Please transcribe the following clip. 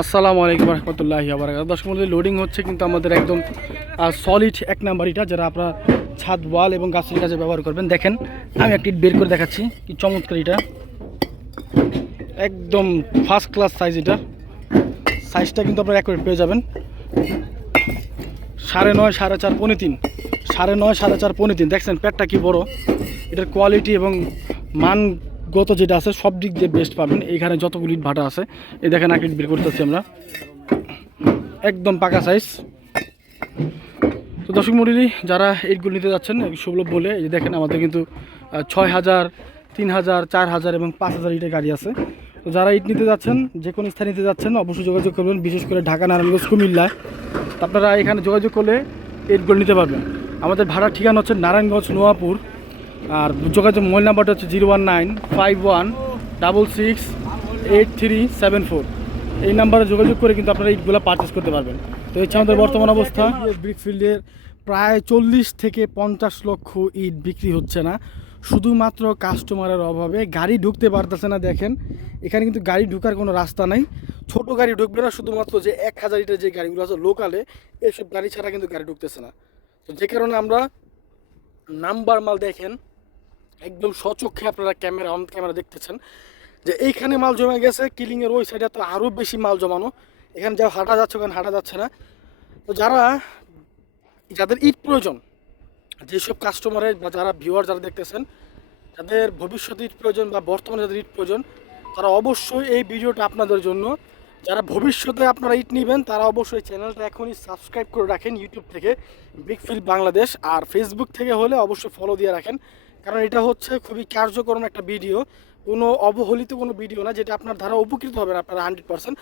আসসালামু আলাইকুম রহমতুল্লাহি ওয়া বারাকাতুহু। দর্শক মণ্ডলী, লোডিং হচ্ছে কিন্তু আমাদের একদম সলিড এক নাম্বার ইটা, যারা আপনার ছাদ ওয়াল এবং গাছের কাজে ব্যবহার করবেন। দেখেন আমি একটি বের করে দেখাচ্ছি, কি চমৎকার এটা, একদম ফার্স্ট ক্লাস সাইজ। এটা সাইজটা কিন্তু আপনারা অ্যাকুরেট পেয়ে যাবেন। 9.5, 4.5, 3.5, 9.5, 4.5, 3.5। দেখছেন প্যাডটা কি বড়। এটার কোয়ালিটি এবং মানগত যেটা আছে সব দিক দিয়ে বেস্ট পাবেন। এইখানে যতগুলি ইট ভাটা আছে, এই দেখেন আকৃতি বের করতেছি আমরা, একদম পাকা সাইজ। তো দর্শক মণ্ডলী, যারা ইটগুলো নিতে যাচ্ছেন সুলভ বলে, এই দেখেন আমাদের কিন্তু 6,000, 3,000, 4,000 এবং 5,000 ইটের গাড়ি আছে। তো যারা ইট নিতে যাচ্ছেন, যে কোনো স্থানে নিতে যাচ্ছেন, অবশ্যই যোগাযোগ করবেন। বিশেষ করে ঢাকা, নারায়ণগঞ্জ, কুমিল্লায় তো আপনারা এখানে যোগাযোগ করলে ইটগুলো নিতে পারবেন। আমাদের ভাড়ার ঠিকানা হচ্ছে নারায়ণগঞ্জ, নোয়াপুর। আর যোগাযোগ মোবাইল নাম্বারটা হচ্ছে 01951668374। এই নাম্বারে যোগাযোগ করে কিন্তু আপনারা ইটগুলো পারচেস করতে পারবেন। তো এই আমাদের বর্তমান অবস্থা, ব্রিকফিল্ডের প্রায় 40 থেকে 50 লক্ষ ইট বিক্রি হচ্ছে না, শুধুমাত্র কাস্টমারের অভাবে। গাড়ি ঢুকতে পারতেছে না। দেখেন এখানে কিন্তু গাড়ি ঢুকার কোনো রাস্তা নাই। ছোট গাড়ি ঢুকবে না, শুধুমাত্র যে 1000 ইটের যে গাড়িগুলো আছে লোকালে, এইসব গাড়ি ছাড়া কিন্তু গাড়ি ঢুকতেছে না। তো যে কারণে আমরা নাম্বার মাল, দেখেন একদম স্বচক্ষে আপনারা অন ক্যামেরা দেখতেছেন যে এইখানে মাল জমে গেছে। কিলিংয়ের ওই সাইডে তো আরও বেশি মাল জমানো। এখানে যা হাঁটা যাচ্ছে, ওখানে হাঁটা যাচ্ছে না। তো যাদের ইট প্রয়োজন, যেসব কাস্টমারের বা যারা ভিউয়ার যারা দেখতেছেন, যাদের ভবিষ্যতে ইট প্রয়োজন বা বর্তমানে যাদের ইট প্রয়োজন, তারা অবশ্যই এই ভিডিওটা আপনাদের জন্য। যারা ভবিষ্যতে আপনারা ইট নেবেন, তারা অবশ্যই চ্যানেলটা এখনই সাবস্ক্রাইব করে রাখেন ইউটিউব থেকে, ব্রিকফিল্ড বাংলাদেশ। আর ফেসবুক থেকে হলে অবশ্যই ফলো দিয়ে রাখেন, কারণ এটা হচ্ছে খুবই কার্যকর একটা ভিডিও, কোনো অবহেলিত কোনো ভিডিও না, যেটা আপনার দ্বারা উপকৃত হবেন আপনারা 100%।